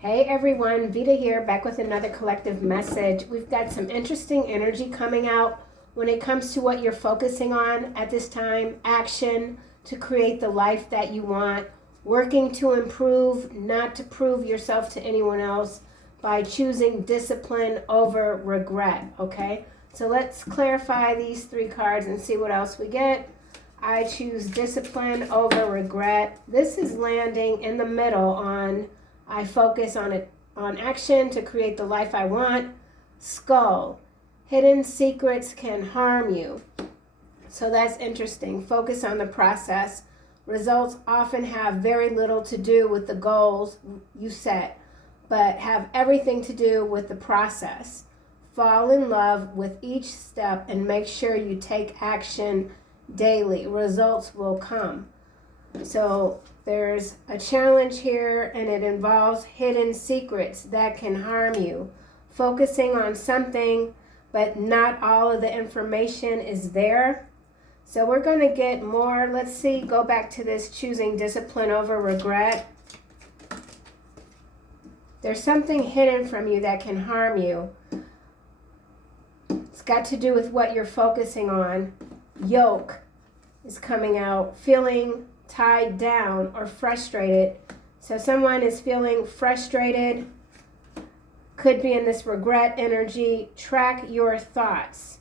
Hey everyone, Veda here, back with another collective message. We've got some interesting energy coming out when it comes to what you're focusing on at this time. Action to create the life that you want. Working to improve, not to prove yourself to anyone else by choosing discipline over regret, okay? So let's clarify these three cards and see what else we get. I choose discipline over regret. This is landing in the middle on I focus on action to create the life I want. Skull. Hidden secrets can harm you. So that's interesting. Focus on the process. Results often have very little to do with the goals you set, but have everything to do with the process. Fall in love with each step and make sure you take action daily. Results will come. So there's a challenge here, and it involves hidden secrets that can harm you. Focusing on something, but not all of the information is there. So we're going to get more. Let's see, go back to this choosing discipline over regret. There's something hidden from you that can harm you. It's got to do with what you're focusing on. Yoke is coming out. Feeling tied down or frustrated. So someone is feeling frustrated, could be in this regret energy. Track your thoughts.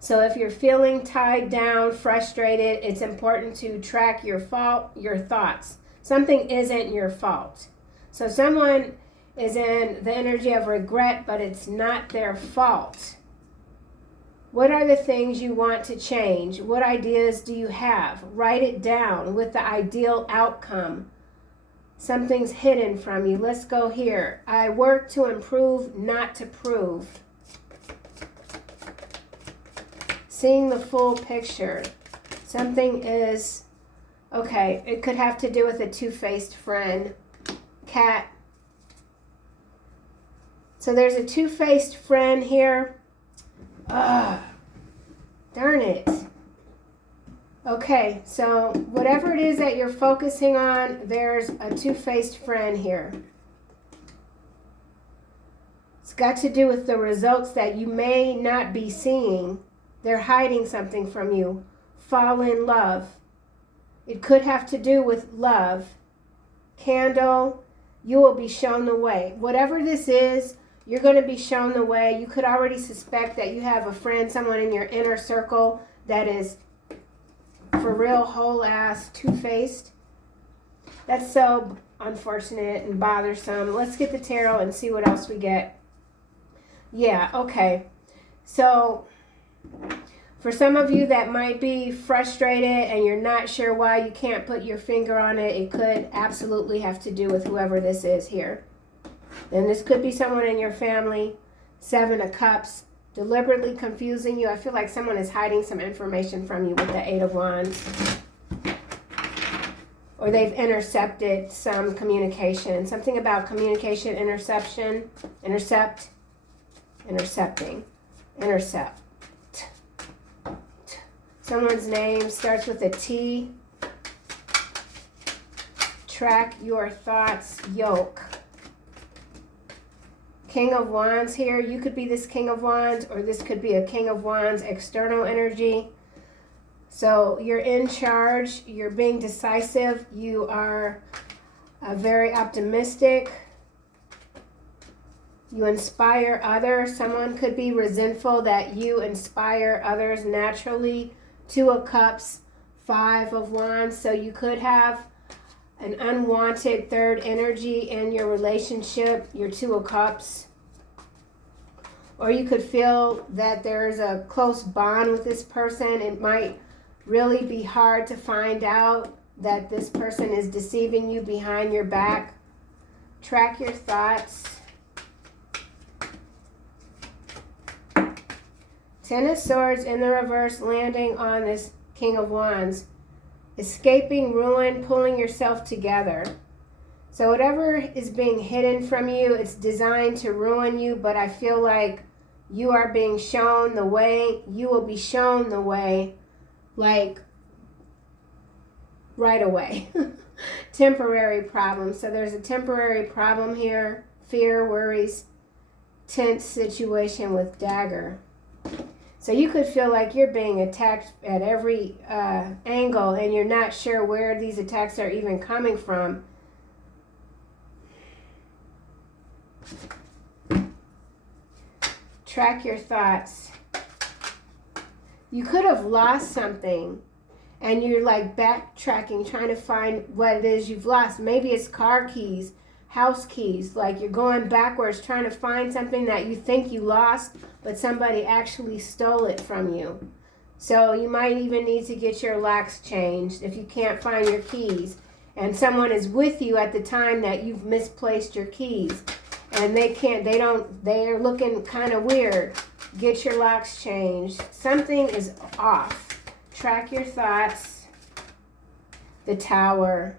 So if you're feeling tied down, frustrated, it's important to track your thoughts. Something isn't your fault. So someone is in the energy of regret, but it's not their fault. What are the things you want to change? What ideas do you have? Write it down with the ideal outcome. Something's hidden from you. Let's go here. I work to improve, not to prove. Seeing the full picture. Something is, okay, it could have to do with a two-faced friend. Cat. So there's a two-faced friend here. Darn it. Okay, so whatever it is that you're focusing on, there's a two-faced friend here. It's got to do with the results that you may not be seeing. They're hiding something from you. Fall in love. It could have to do with love. Candle. You will be shown the way. Whatever this is, you're going to be shown the way. You could already suspect that you have a friend, someone in your inner circle that is for real whole ass two-faced. That's so unfortunate and bothersome. Let's get the tarot and see what else we get. Yeah, okay. So for some of you that might be frustrated and you're not sure why you can't put your finger on it, it could absolutely have to do with whoever this is here. Then this could be someone in your family. 7 of Cups, deliberately confusing you. I feel like someone is hiding some information from you with the 8 of Wands. Or they've intercepted some communication. Something about communication, interception, intercepting, intercept. Someone's name starts with a T. Track your thoughts, yoke. King of Wands here. You could be this King of Wands, or this could be a King of Wands external energy. So you're in charge. You're being decisive. You are very optimistic. You inspire others. Someone could be resentful that you inspire others naturally. 2 of Cups, 5 of Wands. So you could have an unwanted third energy in your relationship, your 2 of Cups. Or you could feel that there's a close bond with this person. It might really be hard to find out that this person is deceiving you behind your back. Track your thoughts. 10 of Swords in the reverse, landing on this King of Wands. Escaping ruin, pulling yourself together. So whatever is being hidden from you, it's designed to ruin you, but I feel like you are being shown the way. You will be shown the way, like, right away. Temporary problem. So there's a temporary problem here. Fear, worries, tense situation with dagger. So you could feel like you're being attacked at every angle and you're not sure where these attacks are even coming from. Track your thoughts. You could have lost something and you're like backtracking, trying to find what it is you've lost. Maybe it's car keys, house keys, like you're going backwards trying to find something that you think you lost, but somebody actually stole it from you. So you might even need to get your locks changed if you can't find your keys. And someone is with you at the time that you've misplaced your keys. And they're looking kind of weird. Get your locks changed. Something is off. Track your thoughts. The Tower.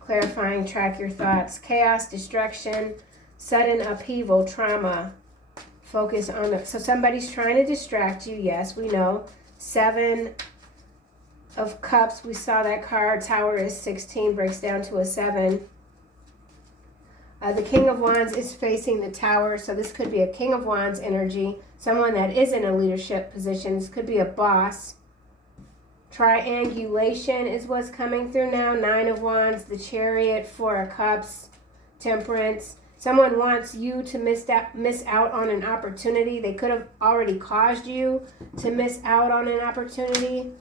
Clarifying, track your thoughts. Chaos, destruction, sudden upheaval, trauma. Focus on it. So somebody's trying to distract you. Yes, we know. 7 of Cups. We saw that card. Tower is 16. Breaks down to a 7. The King of Wands is facing the Tower. So this could be a King of Wands energy. Someone that is in a leadership position. This could be a boss. Triangulation is what's coming through now. 9 of Wands, the Chariot, 4 of Cups, Temperance. Someone wants you to miss out on an opportunity. They could have already caused you to miss out on an opportunity.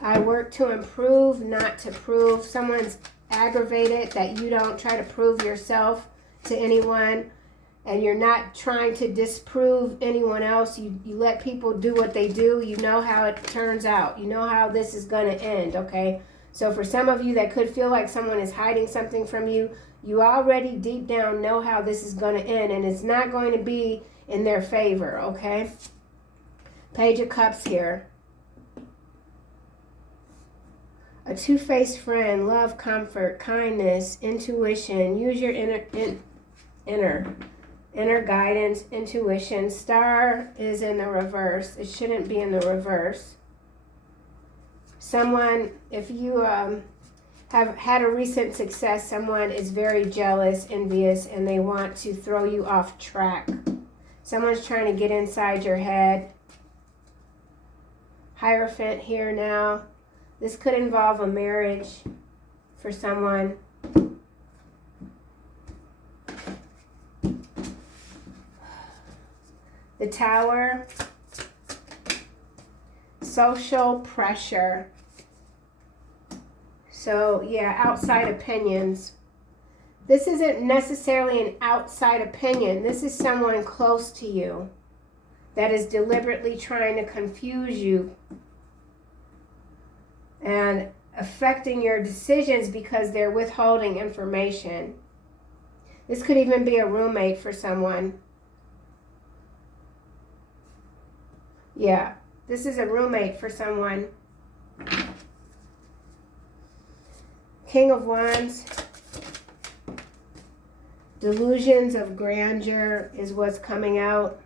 I work to improve, not to prove. Someone's aggravated that you don't try to prove yourself to anyone. And you're not trying to disprove anyone else. You let people do what they do. You know how it turns out. You know how this is going to end, okay? So for some of you that could feel like someone is hiding something from you, you already deep down know how this is going to end. And it's not going to be in their favor, okay? Page of Cups here. A two-faced friend, love, comfort, kindness, intuition. Use your inner guidance, intuition. Star is in the reverse. It shouldn't be in the reverse. Someone, if you have had a recent success, someone is very jealous, envious, and they want to throw you off track. Someone's trying to get inside your head. Hierophant here now. This could involve a marriage for someone. The Tower, social pressure. So yeah, outside opinions. This isn't necessarily an outside opinion. This is someone close to you that is deliberately trying to confuse you and affecting your decisions because they're withholding information. This could even be a roommate for someone. Yeah, this is a roommate for someone. King of Wands. Delusions of grandeur is what's coming out.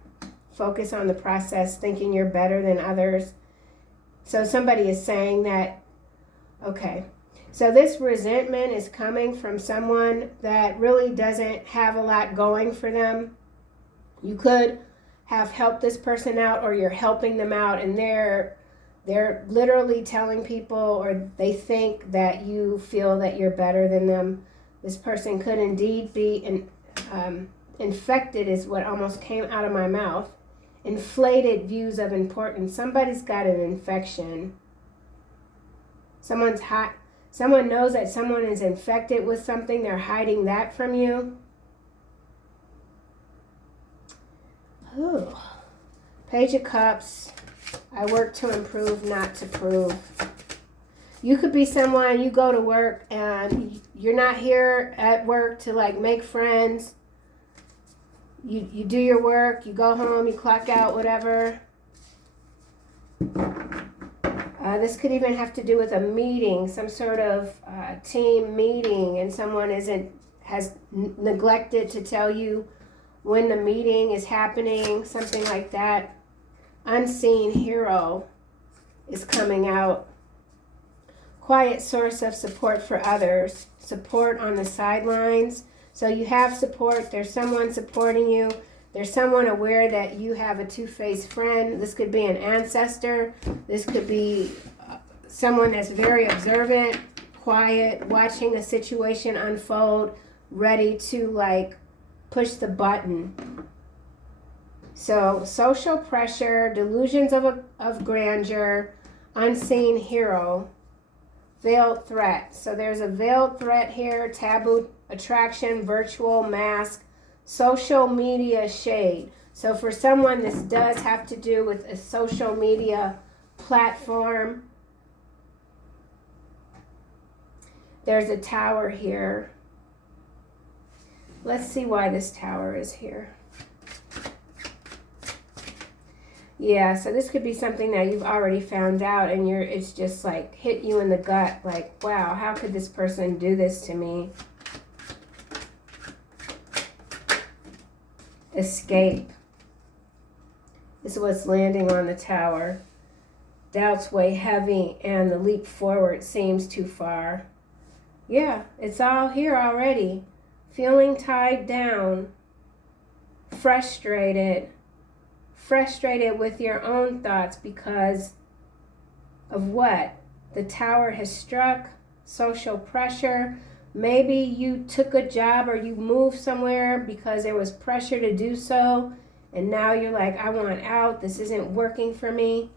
Focus on the process, thinking you're better than others. So somebody is saying that, okay. So this resentment is coming from someone that really doesn't have a lot going for them. You could have helped this person out, or you're helping them out, and they're literally telling people, or they think that you feel that you're better than them. This person could indeed be infected, is what almost came out of my mouth. Inflated views of importance. Somebody's got an infection. Someone's hot. Someone knows that someone is infected with something. They're hiding that from you. Ooh. Page of Cups. I work to improve, not to prove. You could be someone, you go to work and you're not here at work to like make friends. You do your work, you go home, you clock out, whatever. This could even have to do with a meeting, some sort of team meeting, and someone has neglected to tell you when the meeting is happening, something like that. Unseen hero is coming out. quiet source of support for others, support on the sidelines. So you have support, there's someone supporting you, there's someone aware that you have a two-faced friend. This could be an ancestor, this could be someone that's very observant, quiet, watching a situation unfold, ready to like push the button. So social pressure, delusions of grandeur, unseen hero, veiled threat. So there's a veiled threat here, taboo attraction, virtual mask, social media shade. So for someone, this does have to do with a social media platform. There's a tower here. Let's see why this tower is here. Yeah, so this could be something that you've already found out and it's just like hit you in the gut, like, wow, how could this person do this to me? Escape. This is what's landing on the tower. Doubts weigh heavy and the leap forward seems too far. Yeah, it's all here already. Feeling tied down, frustrated with your own thoughts because of what? The tower has struck, social pressure. Maybe you took a job or you moved somewhere because there was pressure to do so, and now you're like, I want out, this isn't working for me.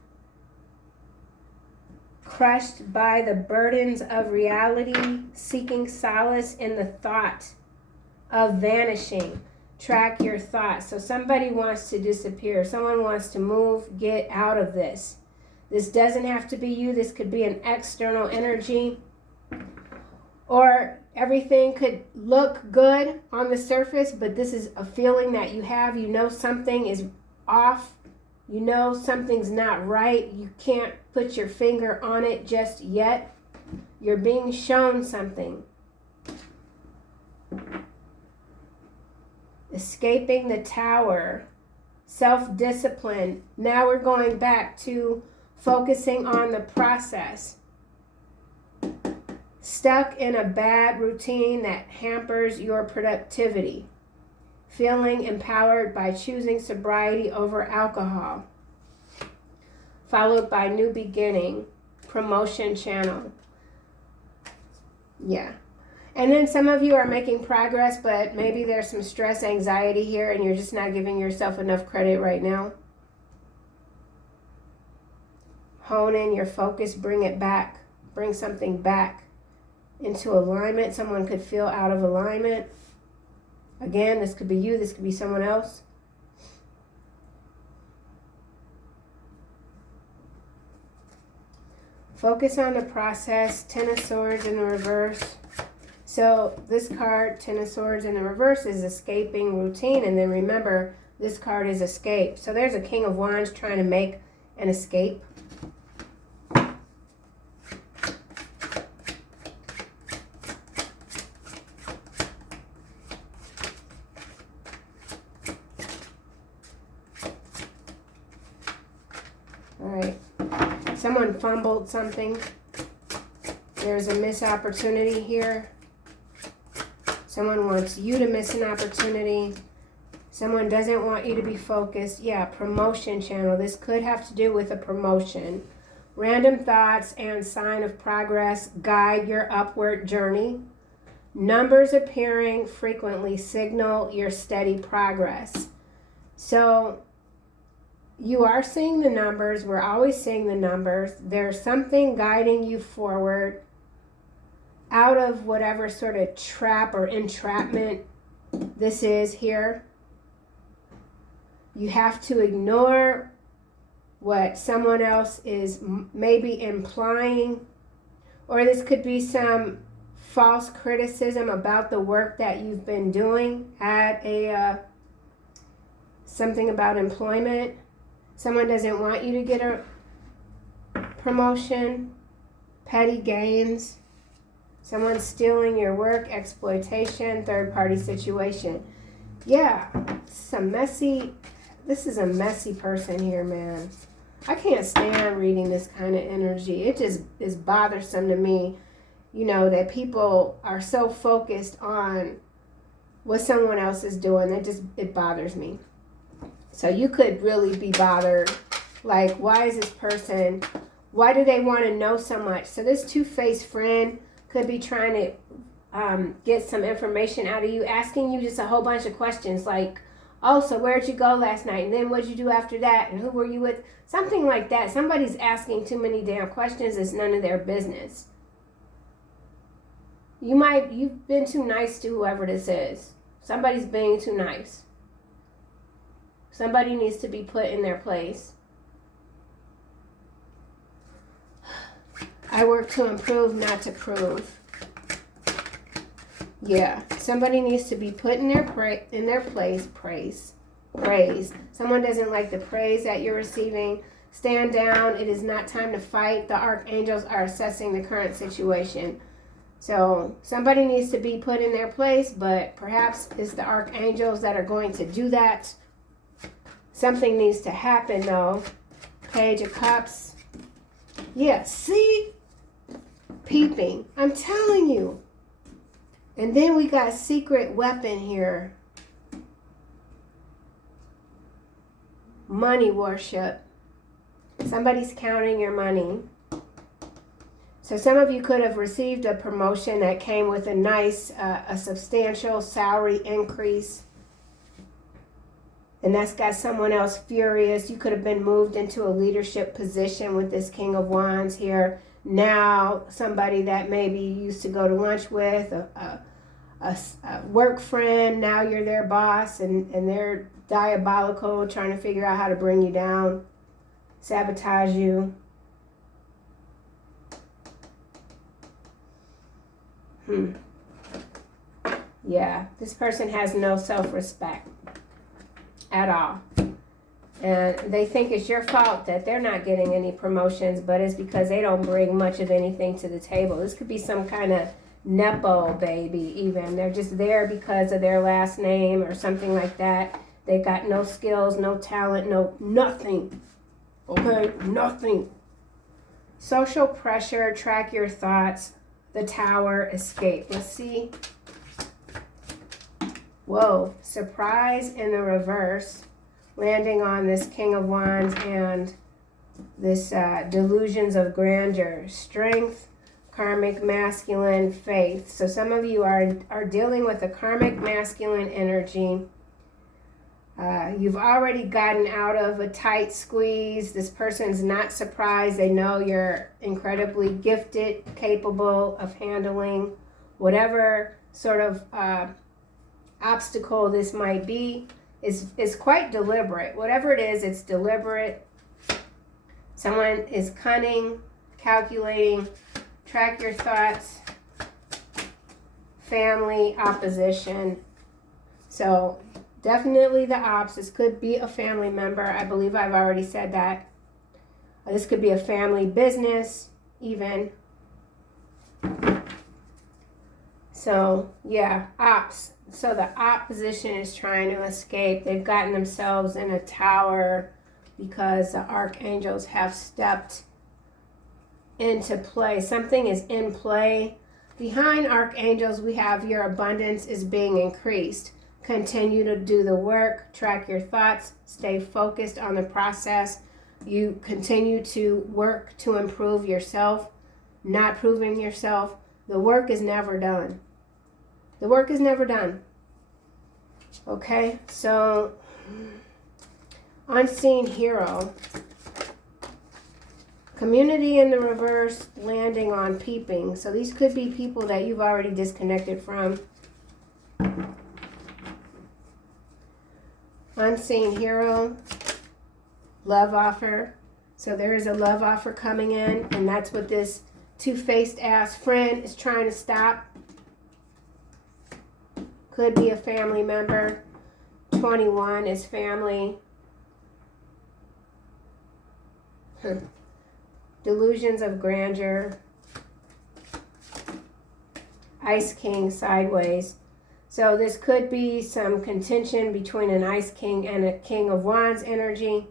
Crushed by the burdens of reality, seeking solace in the thought of vanishing. Track your thoughts. So somebody wants to disappear. Someone wants to move, get out of this. This doesn't have to be you. This could be an external energy. Or everything could look good on the surface, but this is a feeling that you have. You know something is off. You know something's not right. You can't put your finger on it just yet. You're being shown something. Escaping the tower, self-discipline. Now we're going back to focusing on the process. Stuck in a bad routine that hampers your productivity. Feeling empowered by choosing sobriety over alcohol. Followed by new beginning, promotion channel. Yeah. And then some of you are making progress, but maybe there's some stress, anxiety here, and you're just not giving yourself enough credit right now. Hone in your focus, bring it back. Bring something back into alignment. Someone could feel out of alignment. Again, this could be you, this could be someone else. Focus on the process. Ten of Swords in the reverse. So this card, Ten of Swords in the reverse, is escaping routine. And then remember, this card is escape. So there's a King of Wands trying to make an escape. All right. Someone fumbled something. There's a missed opportunity here. Someone wants you to miss an opportunity. Someone doesn't want you to be focused. Yeah, promotion channel. This could have to do with a promotion. Random thoughts and sign of progress guide your upward journey. Numbers appearing frequently signal your steady progress. So you are seeing the numbers. We're always seeing the numbers. There's something guiding you forward out of whatever sort of trap or entrapment this is here. You have to ignore what someone else is maybe implying, or this could be some false criticism about the work that you've been doing at something about employment. Someone doesn't want you to get a promotion, petty gains. Someone's stealing your work, exploitation, third-party situation. Yeah, this is a messy person here, man. I can't stand reading this kind of energy. It just is bothersome to me, you know, that people are so focused on what someone else is doing. It bothers me. So you could really be bothered. Like, why is this person, why do they want to know so much? So this two-faced friend could be trying to get some information out of you, asking you just a whole bunch of questions like, oh, so where'd you go last night? And then what'd you do after that? And who were you with? Something like that. Somebody's asking too many damn questions. It's none of their business. You've been too nice to whoever this is. Somebody's being too nice. Somebody needs to be put in their place. I work to improve, not to prove. Yeah, somebody needs to be put in their place. Praise. Someone doesn't like the praise that you're receiving. Stand down. It is not time to fight. The archangels are assessing the current situation. So somebody needs to be put in their place, but perhaps it's the archangels that are going to do that. Something needs to happen, though. Page of Cups. Yeah, see? Peeping. I'm telling you. And then we got secret weapon here. Money worship. Somebody's counting your money. So some of you could have received a promotion that came with a nice, a substantial salary increase. And that's got someone else furious. You could have been moved into a leadership position with this King of Wands here. Now, somebody that maybe you used to go to lunch with, a work friend, now you're their boss, and they're diabolical, trying to figure out how to bring you down, sabotage you. Yeah, this person has no self-respect at all. And they think it's your fault that they're not getting any promotions, but it's because they don't bring much of anything to the table. This could be some kind of Nepo baby even. They're just there because of their last name or something like that. They got no skills, no talent, nothing. Okay, nothing. Social pressure, track your thoughts. The Tower, escape. Let's see. Whoa, surprise in the reverse. Landing on this King of Wands and this delusions of grandeur, strength, karmic masculine, faith. So some of you are dealing with a karmic masculine energy. You've already gotten out of a tight squeeze. This person's not surprised. They know you're incredibly gifted, capable of handling whatever sort of obstacle this might be. Is quite deliberate. Whatever it is, it's deliberate. Someone is cunning, calculating. Track your thoughts. Family, opposition. So definitely the ops. This could be a family member. I believe I've already said that. This could be a family business, even. So, yeah, ops. So the opposition is trying to escape. They've gotten themselves in a tower because the archangels have stepped into play. Something is in play. Behind archangels, we have your abundance is being increased. Continue to do the work. Track your thoughts. Stay focused on the process. You continue to work to improve yourself, not proving yourself. The work is never done. The work is never done. Okay, so unseen hero. Community in the reverse, landing on peeping. So these could be people that you've already disconnected from. Unseen hero, love offer. So there is a love offer coming in, and that's what this two-faced ass friend is trying to stop. Could be a family member. 21 is family. Delusions of grandeur. Ice King sideways. So this could be some contention between an Ice King and a King of Wands energy.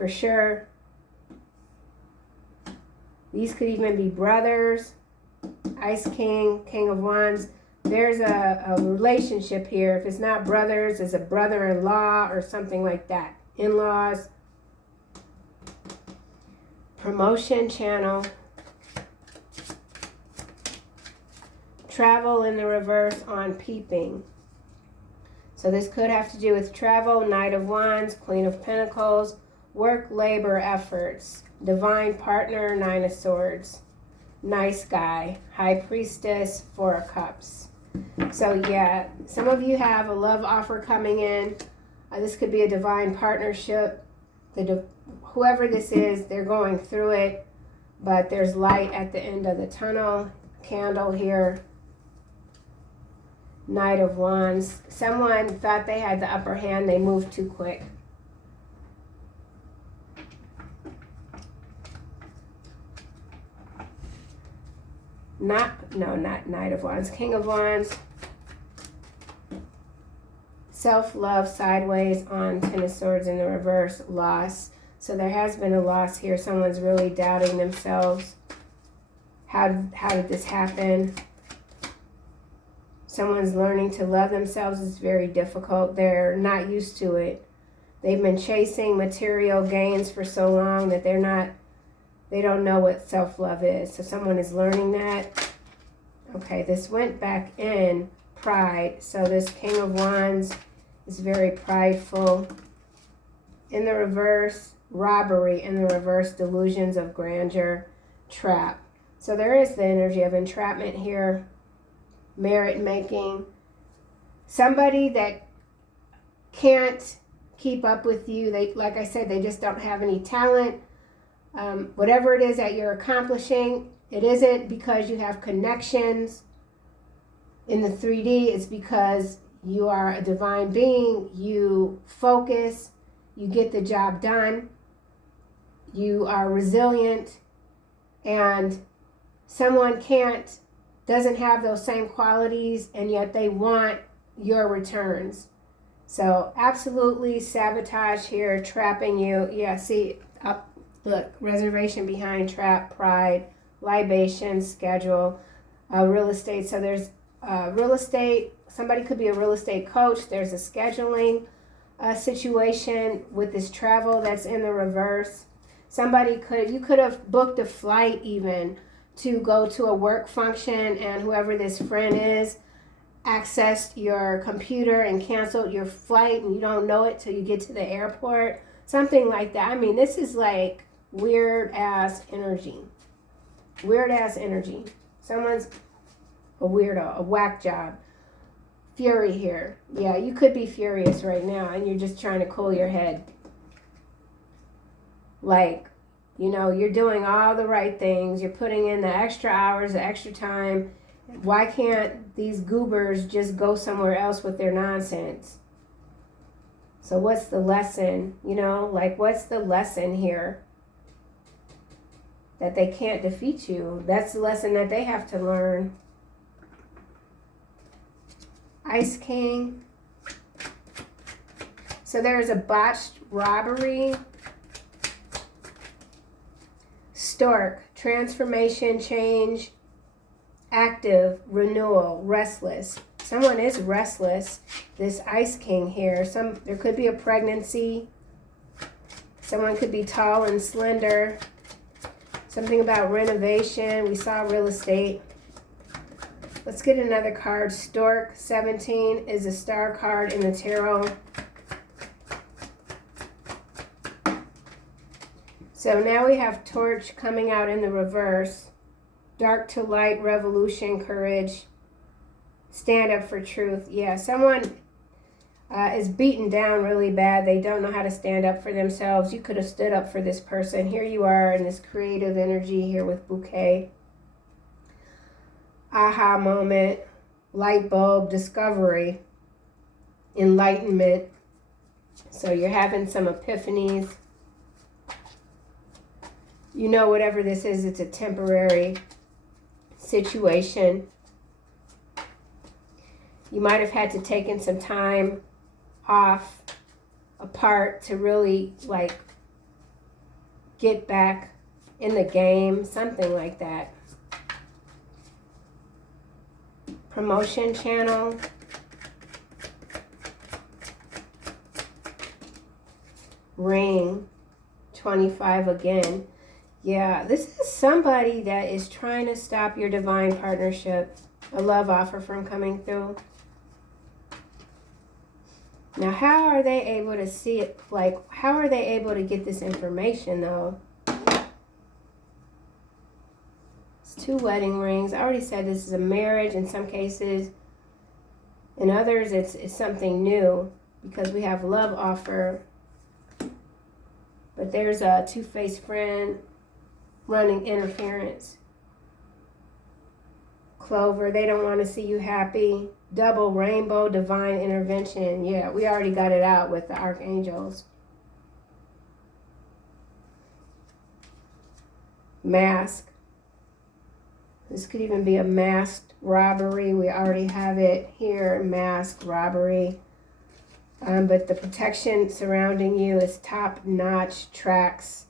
for sure. These could even be brothers. Ice King, King of Wands. There's a relationship here. If it's not brothers, it's a brother-in-law or something like that. In-laws. Promotion channel. Travel in the reverse on peeping. So this could have to do with travel, Knight of Wands, Queen of Pentacles, work, labor, efforts, divine partner, Nine of Swords, nice guy, High Priestess, Four of Cups. So yeah, some of you have a love offer coming in. This could be a divine partnership. Whoever this is, they're going through it, but there's light at the end of the tunnel. Candle here. Knight of Wands. Someone thought they had the upper hand. They moved too quick. Not Knight of Wands. King of Wands. Self-love sideways on Ten of Swords in the reverse. Loss. So there has been a loss here. Someone's really doubting themselves. How did this happen? Someone's learning to love themselves is very difficult. They're not used to it. They've been chasing material gains for so long that they don't know what self-love is. So someone is learning that. Okay, this went back in pride. So this King of Wands is very prideful. In the reverse, robbery. In the reverse, delusions of grandeur, trap. So there is the energy of entrapment here. Merit making. Somebody that can't keep up with you. They, like I said, they just don't have any talent. Whatever it is that you're accomplishing, it isn't because you have connections in the 3D. It's because you are a divine being. You focus. You get the job done. You are resilient. And someone doesn't have those same qualities, and yet they want your returns. So absolutely sabotage here, trapping you. Yeah, see, look, reservation behind, trap, pride, libation, schedule, real estate. So there's real estate. Somebody could be a real estate coach. There's a scheduling situation with this travel that's in the reverse. You could have booked a flight even to go to a work function, and whoever this friend is accessed your computer and canceled your flight, and you don't know it till you get to the airport. Something like that. I mean, this is like weird ass energy. Weird ass energy. Someone's a weirdo, a whack job. Fury here. Yeah, you could be furious right now, and you're just trying to cool your head. Like, you know, you're doing all the right things. You're putting in the extra hours, the extra time. Why can't these goobers just go somewhere else with their nonsense? So what's the lesson? You know, like, what's the lesson here? That they can't defeat you. That's the lesson that they have to learn. Ice King. So there's a botched robbery. Stork, transformation, change, active, renewal, restless. Someone is restless. This Ice King here. There could be a pregnancy. Someone could be tall and slender. Something about renovation. We saw real estate. Let's get another card. Stork, 17 is a star card in the tarot. So now we have Torch coming out in the reverse. Dark to light, revolution, courage. Stand up for truth. Yeah, someone is beaten down really bad. They don't know how to stand up for themselves. You could have stood up for this person. Here you are in this creative energy here with Bouquet. Aha moment, light bulb, discovery, enlightenment. So you're having some epiphanies. You know, whatever this is, it's a temporary situation. You might have had to take in some time off, apart, to really, like, get back in the game, something like that. Promotion channel. Ring. 25 again. Yeah, this is somebody that is trying to stop your divine partnership, a love offer from coming through. Now, how are they able to see it? Like, how are they able to get this information, though? It's 2 wedding rings. I already said this is a marriage in some cases. In others, it's something new because we have love offer. But there's a two-faced friend running interference. Clover, they don't want to see you happy. Double rainbow, divine intervention. Yeah, we already got it out with the archangels. Mask. This could even be a masked robbery. We already have it here, masked robbery. But the protection surrounding you is top-notch tracks.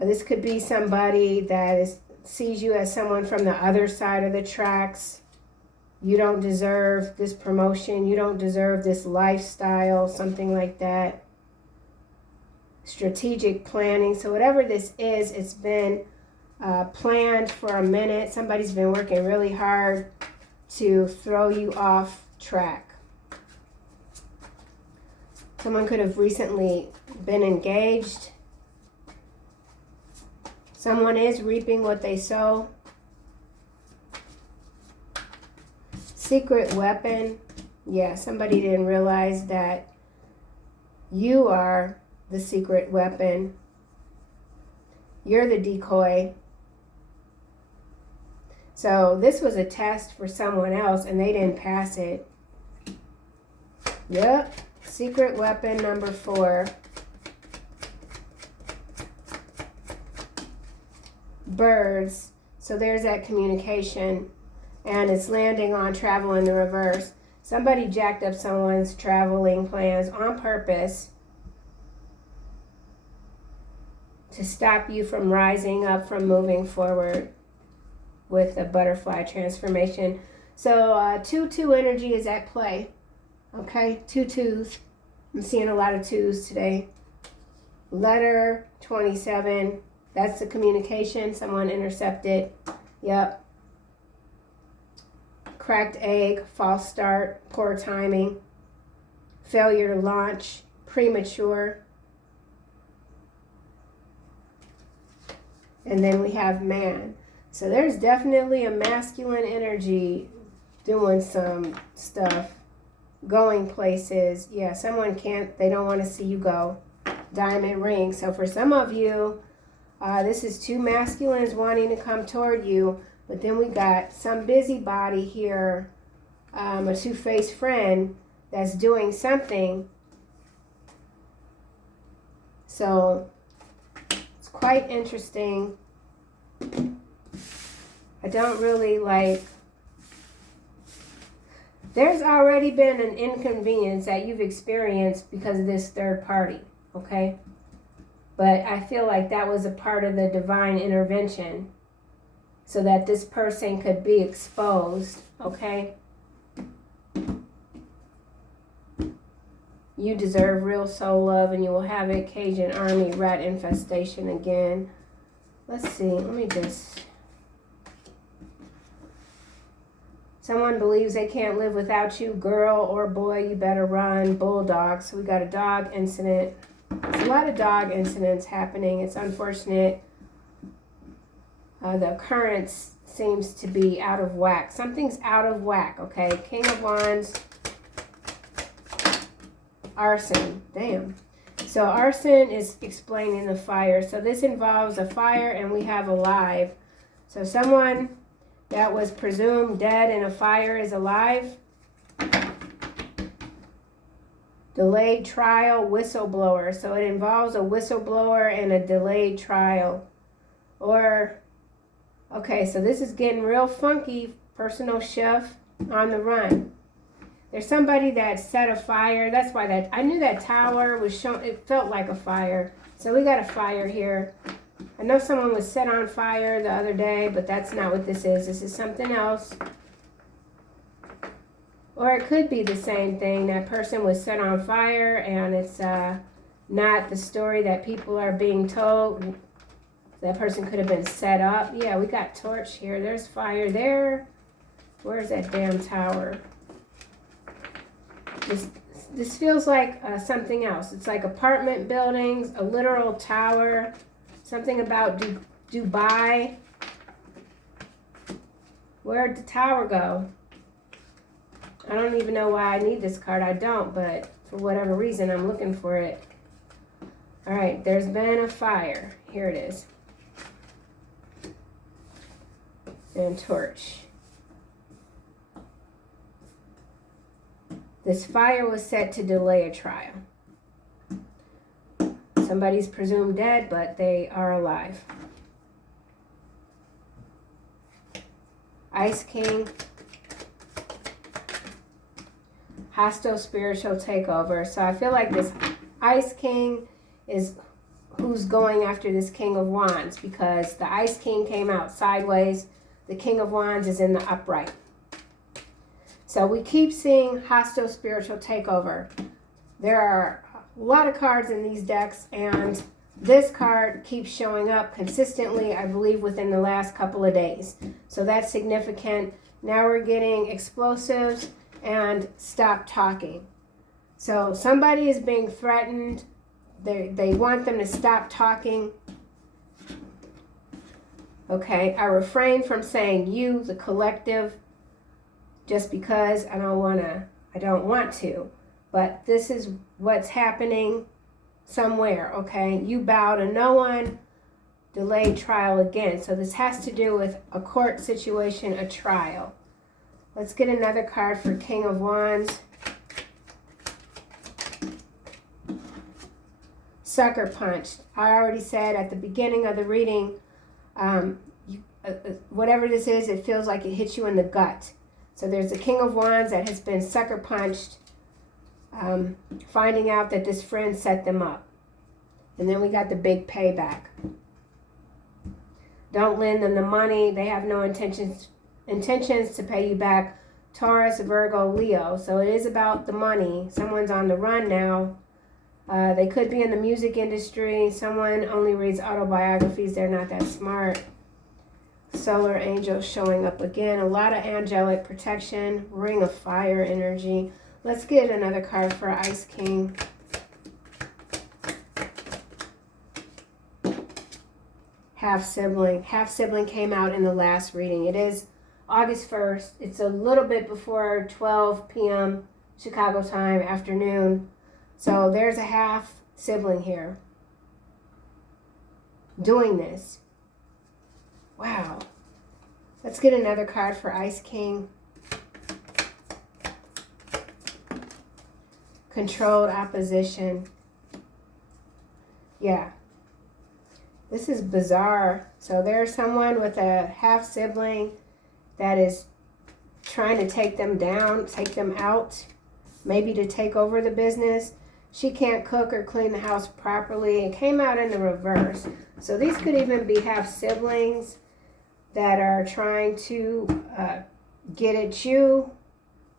This could be somebody that sees you as someone from the other side of the tracks. You don't deserve this promotion. You don't deserve this lifestyle, something like that. Strategic planning. So whatever this is, it's been planned for a minute. Somebody's been working really hard to throw you off track. Someone could have recently been engaged. Someone is reaping what they sow. Secret weapon. Yeah, somebody didn't realize that you are the secret weapon. You're the decoy. So this was a test for someone else and they didn't pass it. Yep. Secret weapon number 4. Birds. So there's that communication. And it's landing on travel in the reverse. Somebody jacked up someone's traveling plans on purpose to stop you from rising up, from moving forward with a butterfly transformation. So 2-2 energy is at play. Okay, 2 2s. I'm seeing a lot of 2s today. Letter 27. That's the communication. Someone intercepted. Yep. Cracked egg, false start, poor timing, failure to launch, premature. And then we have man. So there's definitely a masculine energy doing some stuff, going places. Yeah, someone they don't want to see you go. Diamond ring. So for some of you, this is 2 masculines wanting to come toward you. But then we got some busybody here, a two-faced friend that's doing something. So it's quite interesting. I don't really there's already been an inconvenience that you've experienced because of this third party, okay? But I feel like that was a part of the divine intervention, so that this person could be exposed, okay? You deserve real soul love and you will have it. Cajun Army rat infestation again. Let's see, let me just... Someone believes they can't live without you. Girl or boy, you better run. Bulldog. So we got a dog incident. There's a lot of dog incidents happening. It's unfortunate. The occurrence seems to be out of whack. Something's out of whack, okay? King of Wands. Arson. Damn. So arson is explaining the fire. So this involves a fire and we have alive. So someone that was presumed dead in a fire is alive. Delayed trial, whistleblower. So it involves a whistleblower and a delayed trial. Or... okay, so this is getting real funky. Personal chef on the run. There's somebody that set a fire. That's why I knew that tower was shown. It felt like a fire. So we got a fire here. I know someone was set on fire the other day, but that's not what this is. This is something else. Or it could be the same thing. That person was set on fire and it's not the story that people are being told. That person could have been set up. Yeah, we got torch here. There's fire there. Where's that damn tower? This feels like something else. It's like apartment buildings, a literal tower, something about Dubai. Where'd the tower go? I don't even know why I need this card. I don't, but for whatever reason, I'm looking for it. All right, there's been a fire. Here it is. And torch. This fire was set to delay a trial. Somebody's presumed dead, but they are alive. Ice King. Hostile spiritual takeover. So I feel like this Ice King is who's going after this King of Wands, because the Ice King came out sideways. The King of Wands is in the upright. So we keep seeing hostile spiritual takeover. There are a lot of cards in these decks, and this card keeps showing up consistently, I believe, within the last couple of days. So that's significant. Now we're getting explosives and stop talking. So somebody is being threatened. They want them to stop talking. Okay, I refrain from saying you, the collective, just because I don't want to. But this is what's happening somewhere, okay? You bow to no one, delayed trial again. So this has to do with a court situation, a trial. Let's get another card for King of Wands. Sucker punched. I already said at the beginning of the reading, whatever this is, it feels like it hits you in the gut. So there's a King of Wands that has been sucker punched, finding out that this friend set them up. And then we got the big payback. Don't lend them the money. They have no intentions to pay you back. Taurus, Virgo, Leo. So it is about the money. Someone's on the run now. They could be in the music industry. Someone only reads autobiographies. They're not that smart. Solar angel showing up again. A lot of angelic protection. Ring of fire energy. Let's get another card for Ice King. Half sibling. Half sibling came out in the last reading. It is August 1st. It's a little bit before 12 p.m. Chicago time, afternoon. So there's a half sibling here doing this. Wow. Let's get another card for Ice King. Controlled opposition. Yeah. This is bizarre. So there's someone with a half sibling that is trying to take them down, take them out, maybe to take over the business. She can't cook or clean the house properly. It came out in the reverse. So these could even be half siblings that are trying to get at you,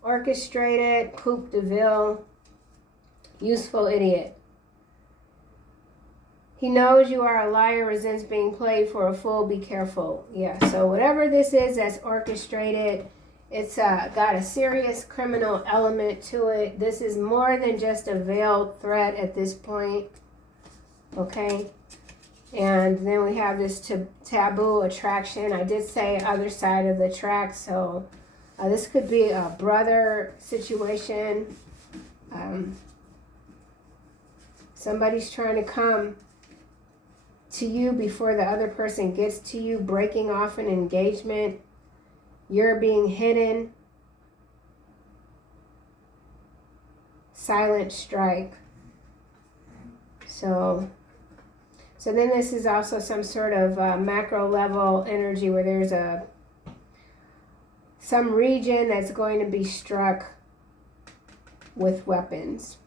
orchestrated, coupe de ville, useful idiot. He knows you are a liar, resents being played for a fool, be careful. Yeah, so whatever this is that's orchestrated, it's got a serious criminal element to it. This is more than just a veiled threat at this point, okay? And then we have this taboo attraction. I did say other side of the track, so this could be a brother situation. Somebody's trying to come to you before the other person gets to you, breaking off an engagement. You're being hidden. Silent strike. So then this is also some sort of macro level energy where there's some region that's going to be struck with weapons.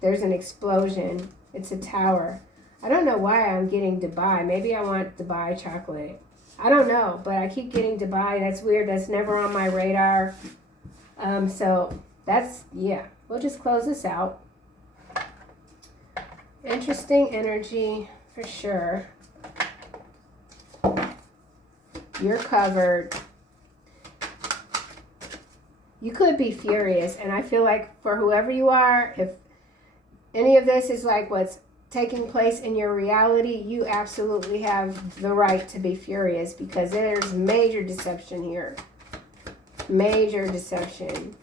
There's an explosion. It's a tower. I don't know why I'm getting Dubai. Maybe I want Dubai chocolate. I don't know, but I keep getting Dubai. That's weird. That's never on my radar. So that's, yeah. We'll just close this out. Interesting energy for sure. You're covered. You could be furious, and I feel like for whoever you are, if any of this is like what's taking place in your reality, you absolutely have the right to be furious, because there's major deception here. Major deception.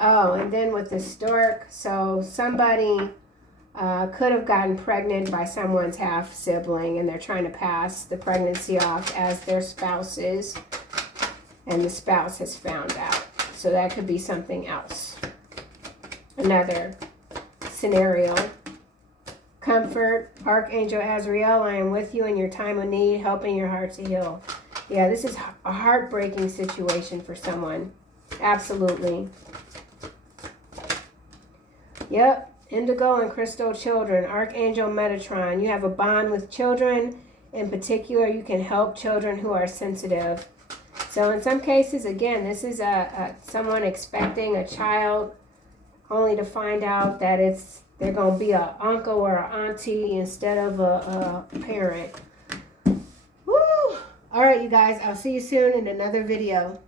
Oh, and then with the stork, so somebody could have gotten pregnant by someone's half sibling, and they're trying to pass the pregnancy off as their spouse's, and the spouse has found out. So that could be something else. Another scenario. Comfort, Archangel Azrael, I am with you in your time of need, helping your heart to heal. Yeah, this is a heartbreaking situation for someone. Absolutely. Yep, Indigo and Crystal children, Archangel Metatron. You have a bond with children. In particular, you can help children who are sensitive. So in some cases, again, this is someone expecting a child, only to find out that they're going to be an uncle or an auntie instead of a parent. Woo! All right, you guys, I'll see you soon in another video.